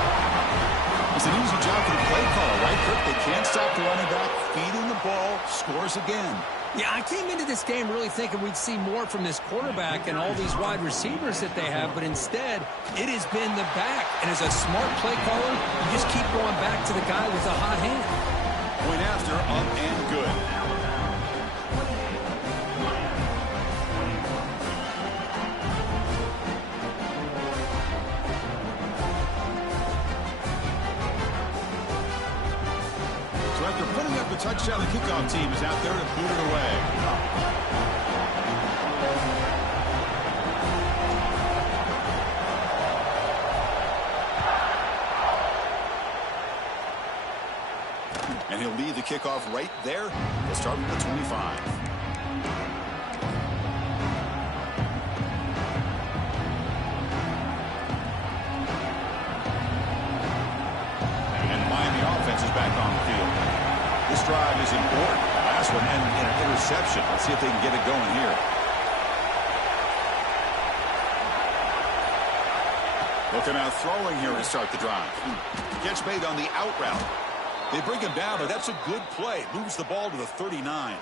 It's an easy job for the play caller, right, Kirk? They can't stop the running back. Feeding the ball, scores again. Yeah, I came into this game really thinking we'd see more from this quarterback and all these wide receivers that they have, but instead, it has been the back. And as a smart play caller, you just keep going back to the guy with the hot hand. Point after, up and good. After putting up the touchdown, the kickoff team is out there to boot it away. And he'll lead the kickoff right there. We'll start with the 25. And Miami offense is back on the field. This drive is important. Last one ended in an interception. Let's see if they can get it going here. Looking out throwing here to start the drive. Catch made on the out route. They bring him down, but that's a good play. Moves the ball to the 39.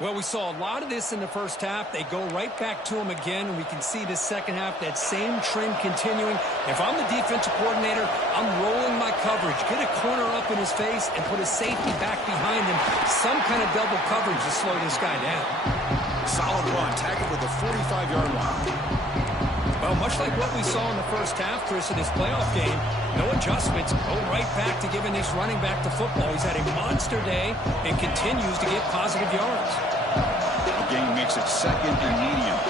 Well, we saw a lot of this in the first half. They go right back to him again, and we can see this second half, that same trend continuing. If I'm the defensive coordinator, I'm rolling my coverage. Get a corner up in his face and put a safety back behind him. Some kind of double coverage to slow this guy down. Solid run, tackled with the 45-yard line. Well, much like what we saw in the first half, Chris, in this playoff game, no adjustments. Go right back to giving this running back the football. He's had a monster day and continues to get positive yards. The game makes it second and medium.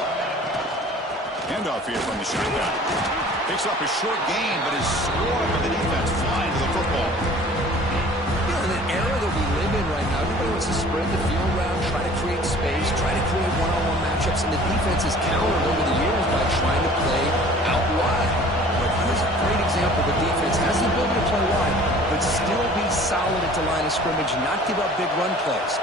Handoff here from the shotgun. Picks up a short gain, but is swarmed by the defense flying to the football. You know, in an era that we live in right now, everybody wants to spread the field around, try to create space, try to create one-on-one matchups, and the defense has countered over the years by trying to play out wide. But here's a great example. The defense has the ability to play wide, but still be solid at the line of scrimmage, not give up big run plays.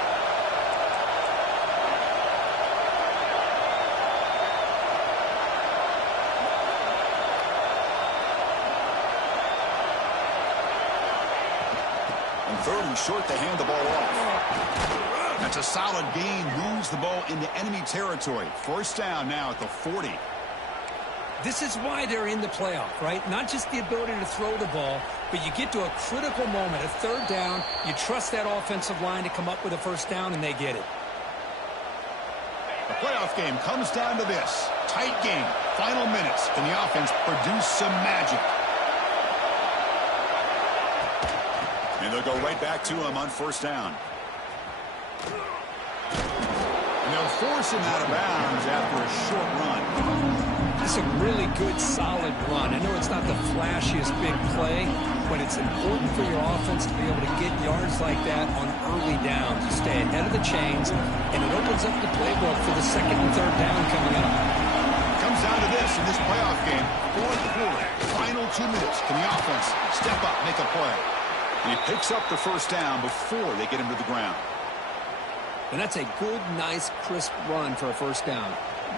Third and short, they hand the ball off. That's a solid gain. Moves the ball into enemy territory. First down now at the 40. This is why they're in the playoff, right? Not just the ability to throw the ball, but you get to a critical moment, a third down. You trust that offensive line to come up with a first down, and they get it. The playoff game comes down to this. Tight game. Final minutes. Can the offense produce some magic? And they'll go right back to him on first down. And they'll force him out of bounds after a short run. It's a really good, solid run. I know it's not the flashiest big play, but it's important for your offense to be able to get yards like that on early downs. You stay ahead of the chains, and it opens up the playbook for the second and third down coming up. Comes down to this in this playoff game. Fourth quarter, final 2 minutes. Can the offense step up, make a play? And he picks up the first down before they get him to the ground. And that's a good, nice, crisp run for a first down.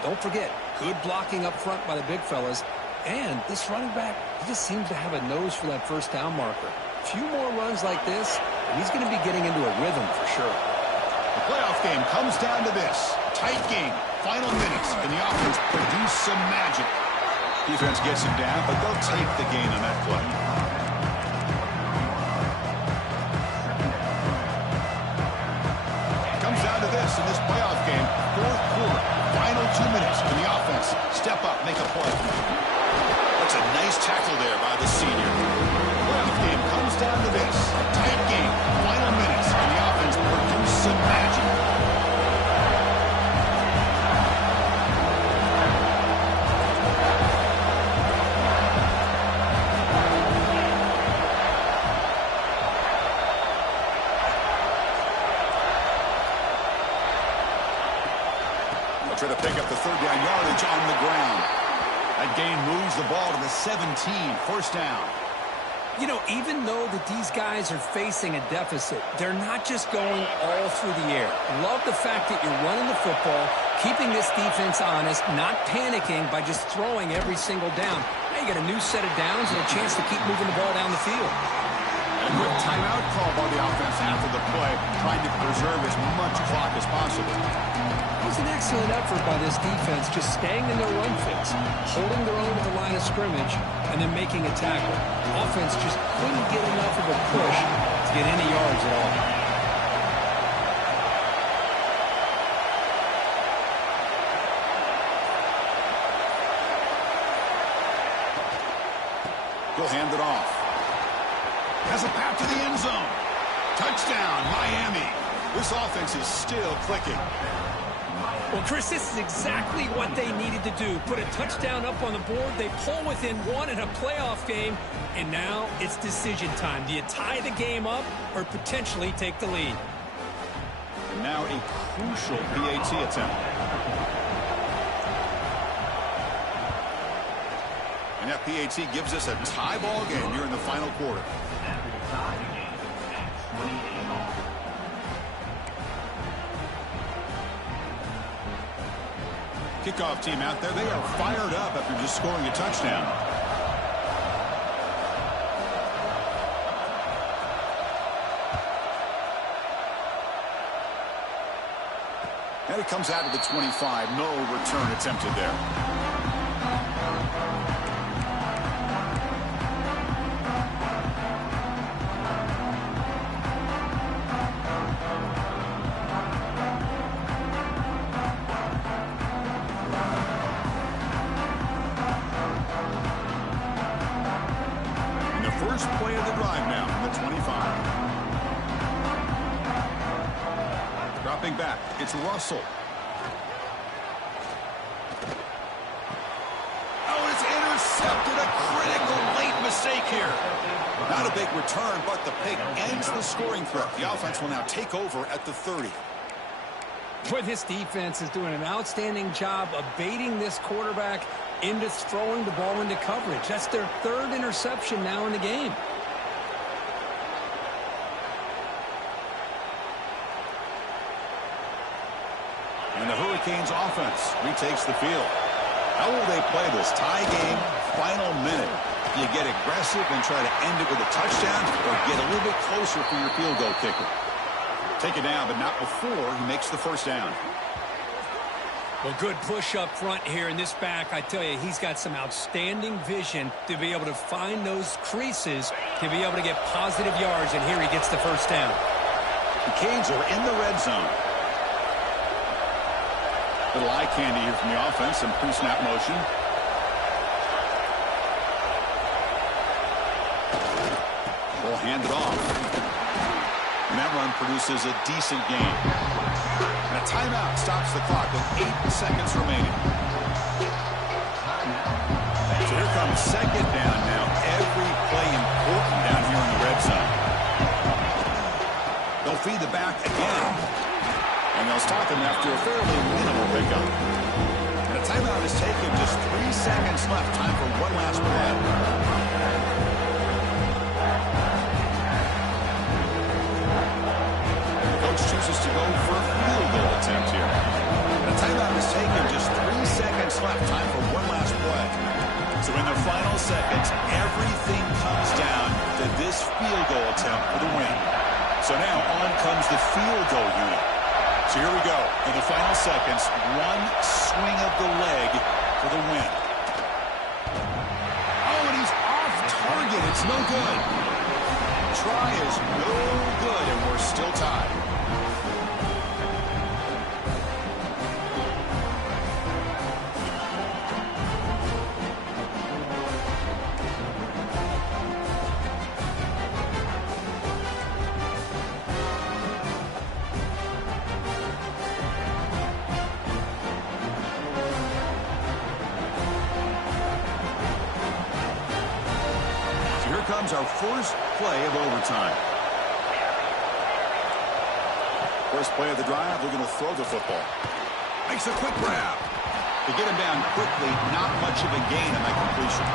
Don't forget, good blocking up front by the big fellas. And this running back, he just seems to have a nose for that first down marker. A few more runs like this, and he's going to be getting into a rhythm for sure. The playoff game comes down to this. Tight game, final minutes, and the offense produce some magic. Defense gets him down, but they'll take the gain on that play. In this playoff game, fourth quarter, final 2 minutes. Can the offense step up, make a play? That's a nice tackle there by the senior. The playoff game comes down to this. Tight game, final minutes. Can the offense produce some magic? to pick up the third down yardage on the ground. That gain moves the ball to the 17, first down. You know, even though that these guys are facing a deficit, they're not just going all through the air. Love the fact that you're running the football, keeping this defense honest, not panicking by just throwing every single down. Now you got a new set of downs and a chance to keep moving the ball down the field. And a quick timeout call by the offense after the play, trying to preserve as much clock as possible. It was an excellent effort by this defense, just staying in their run fits, holding their own at the line of scrimmage, and then making a tackle. Offense just couldn't get enough of a push to get any yards at all. He'll hand it off. Has a path to the end zone. Touchdown, Miami. This offense is still clicking. Well, Chris, this is exactly what they needed to do. Put a touchdown up on the board. They pull within one in a playoff game, and now it's decision time. Do you tie the game up or potentially take the lead? And now a crucial PAT attempt. And that PAT gives us a tie ball game here in the final quarter. Kickoff team out there, they are fired up after just scoring a touchdown. And it comes out of the 25. No return attempted there. First play of the drive now from the 25. Dropping back, it's Russell. Oh, it's intercepted. A critical late mistake here. Not a big return, but the pick ends the scoring threat. The offense will now take over at the 30. Boy, this defense is doing an outstanding job of baiting this quarterback into throwing the ball into coverage. That's their third interception now in the game. And the Hurricanes offense retakes the field. How will they play this? Tie game, final minute. Do you get aggressive and try to end it with a touchdown, or get a little bit closer for your field goal kicker? Take it down, but not before he makes the first down. Well, good push up front here in this back. I tell you, he's got some outstanding vision to be able to find those creases, to be able to get positive yards, and here he gets the first down. The Canes are in the red zone. Little eye candy here from the offense, some pre-snap motion. We'll hand it off. And that run produces a decent gain. And a timeout stops the clock with 8 seconds remaining. So here comes second down now. Every play important down here in the red zone. They'll feed the back again. And they'll stop him after a fairly minimal pickup. And a timeout is taken. Just 3 seconds left. Time for one last play. Chooses to go for a field goal attempt here. The timeout is taken. Just 3 seconds left. Time for one last play. So in the final seconds, everything comes down to this field goal attempt for the win. So now on comes the field goal unit. So here we go. In the final seconds, one swing of the leg for the win. Oh, and he's off target. It's no good. Try is no good, and we're still tied. Comes our first play of overtime. First play of the drive, they're going to throw the football. Makes a quick grab. To get him down quickly, not much of a gain on that completion.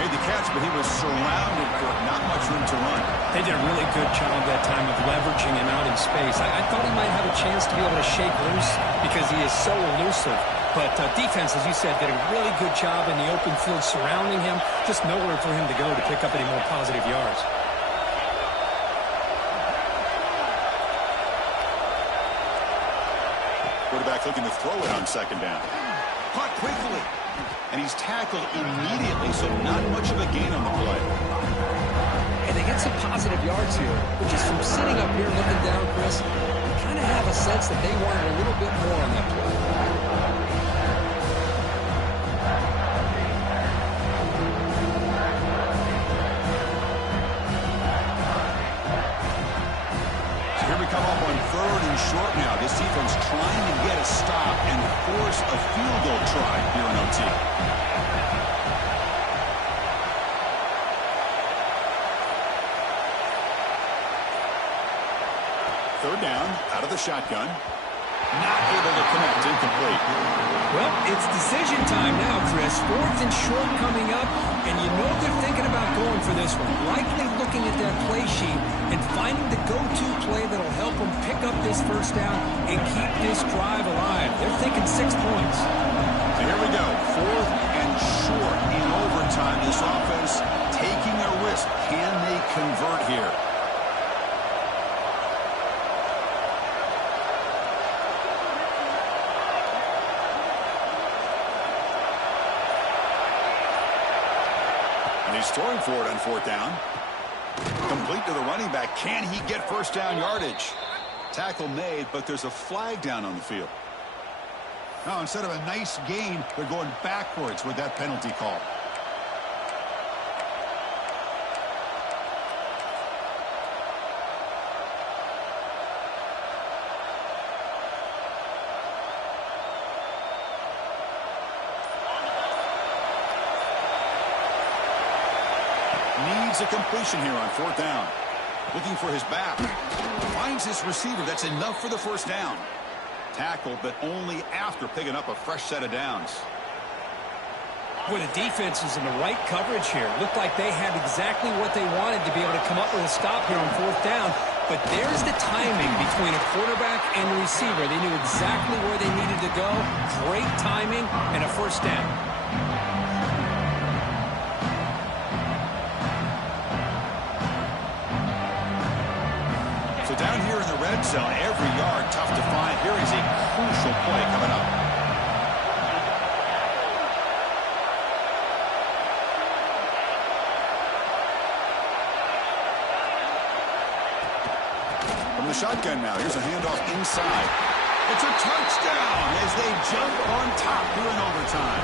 Made the catch, but he was surrounded for not much room to run. They did a really good job that time of leveraging him out in space. I thought he might have a chance to be able to shake loose because he is so elusive. But defense, as you said, did a really good job in the open field surrounding him. Just nowhere for him to go to pick up any more positive yards. Quarterback looking to throw it on second down. Caught quickly. And he's tackled immediately, so not much of a gain on the play. And they get some positive yards here. But just from sitting up here looking down, Chris, you kind of have a sense that they wanted a little bit more on that play. Come up on 3rd and short now. This defense trying to get a stop and force a field goal try here in OT. Third down, out of the shotgun. Not able to connect, incomplete. Well, it's decision time now, Chris. 4th and short coming up, and you know they're thinking about going for this one. Likely looking at that play sheet and finding the go-to play that'll help them pick up this first down and keep this drive alive. They're thinking 6 points. So here we go. 4th and short in overtime. This offense taking a risk. Can they convert here? He's throwing for it on 4th down. Complete to the running back. Can he get first down yardage? Tackle made, but there's a flag down on the field. Now, instead of a nice gain, they're going backwards with that penalty call. Needs a completion here on 4th down. Looking for his back. Finds his receiver. That's enough for the first down. Tackle, but only after picking up a fresh set of downs. Boy, the defense is in the right coverage here. Looked like they had exactly what they wanted to be able to come up with a stop here on 4th down. But there's the timing between a quarterback and a receiver. They knew exactly where they needed to go. Great timing and a first down. So down here in the red zone, every yard tough to find. Here is a crucial play coming up. From the shotgun now, here's a handoff inside. It's a touchdown as they jump on top here in overtime.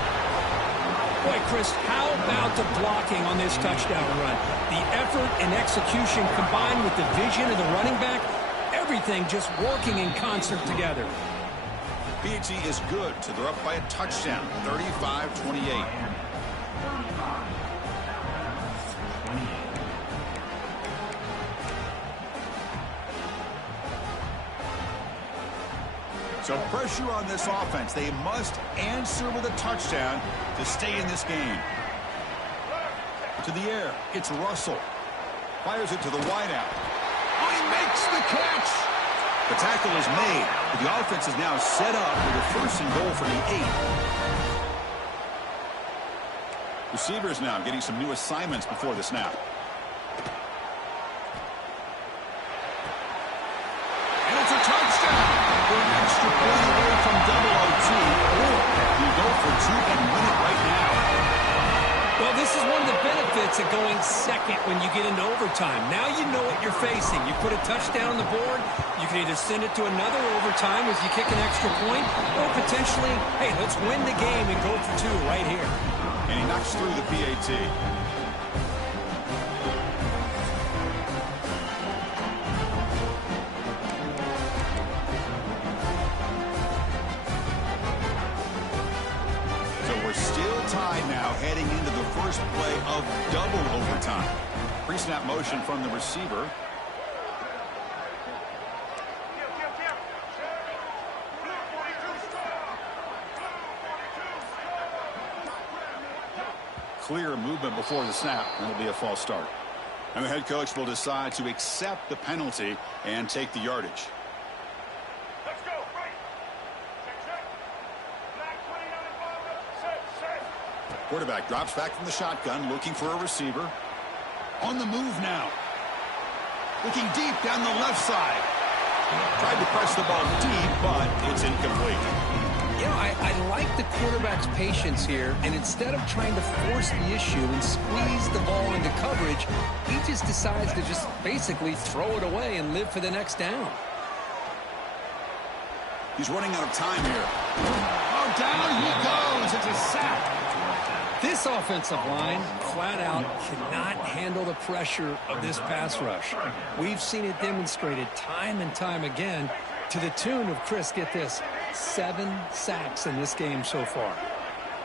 Boy, Chris, how about the blocking on this touchdown run? The effort and execution combined with the vision of the running back, everything just working in concert together. PAT is good, so they're up by a touchdown, 35-28. So pressure on this offense. They must answer with a touchdown to stay in this game. To the air, it's Russell. Fires it to the wideout. Oh, he makes the catch! The tackle is made, but the offense is now set up with a 1st and goal from the 8. Receivers now getting some new assignments before the snap. And it's a touchdown! For an extra point away from double OT, or you go for 2 and win it right now. Well, this is one of the benefits of going second when you get into overtime. Now you know what you're facing. You put a touchdown on the board, you can either send it to another overtime if you kick an extra point, or potentially, hey, let's win the game and go for 2 right here. And he knocks through the PAT. We're still tied now heading into the first play of double overtime. Pre-snap motion from the receiver. clear movement before the snap, and it'll be a false start. And the head coach will decide to accept the penalty and take the yardage. Let's go. Right. Check. Black 29 set. Quarterback drops back from the shotgun, looking for a receiver. On the move now. Looking deep down the left side. Tried to press the ball deep, but it's incomplete. You know, I like the quarterback's patience here, and instead of trying to force the issue and squeeze the ball into coverage, he just decides to just basically throw it away and live for the next down. He's running out of time here. Oh, down he goes. It's a sack. This offensive line, flat out, cannot handle the pressure of this pass rush. We've seen it demonstrated time and time again to the tune of, Chris, get this, 7 sacks in this game so far.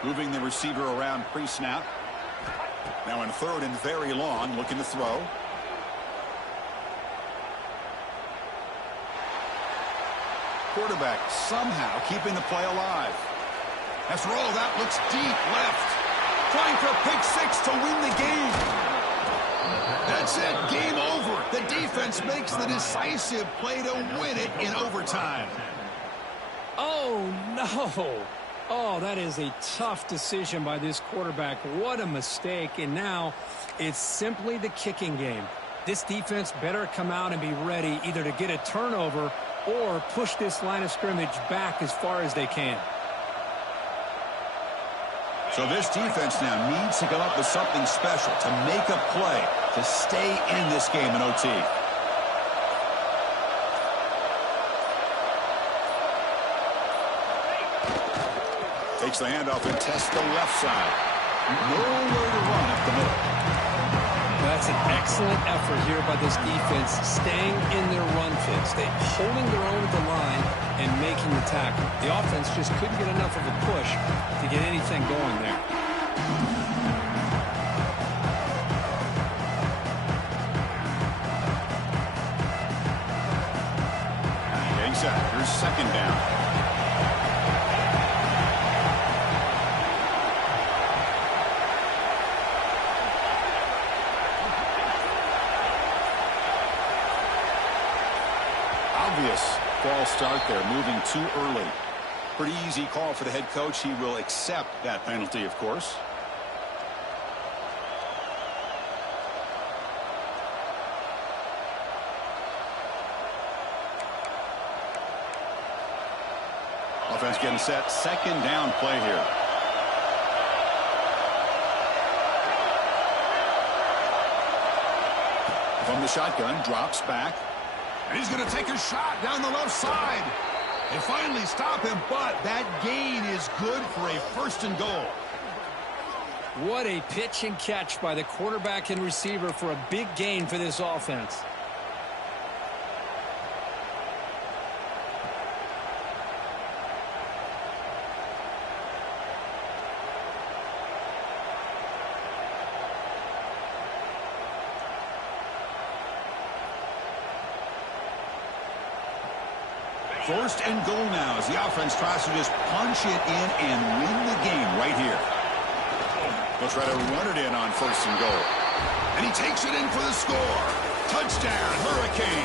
Moving the receiver around pre-snap. Now in third and very long, looking to throw. Quarterback somehow keeping the play alive. After all, that looks deep left. Trying for a pick six to win the game. That's it. Game over. The defense makes the decisive play to win it in overtime. Oh, no. Oh, that is a tough decision by this quarterback. What a mistake. And now it's simply the kicking game. This defense better come out and be ready either to get a turnover or push this line of scrimmage back as far as they can. So this defense now needs to come up with something special to make a play to stay in this game in OT. Takes the handoff and tests the left side. Nowhere to run up the middle. That's an excellent effort here by this defense, staying in their run fits. They're holding their own at the line and making the tackle. The offense just couldn't get enough of a push to get anything going there. Getting set. Here's second down. Obvious false start there, moving too early. Pretty easy call for the head coach. He will accept that penalty, of course. Offense getting set. Second down play here. From the shotgun, drops back. And he's going to take a shot down the left side. They finally stop him, but that gain is good for a first and goal. What a pitch and catch by the quarterback and receiver for a big gain for this offense. First and goal now as the offense tries to just punch it in and win the game right here. They'll try to run it in on first and goal. And he takes it in for the score. Touchdown, Hurricane.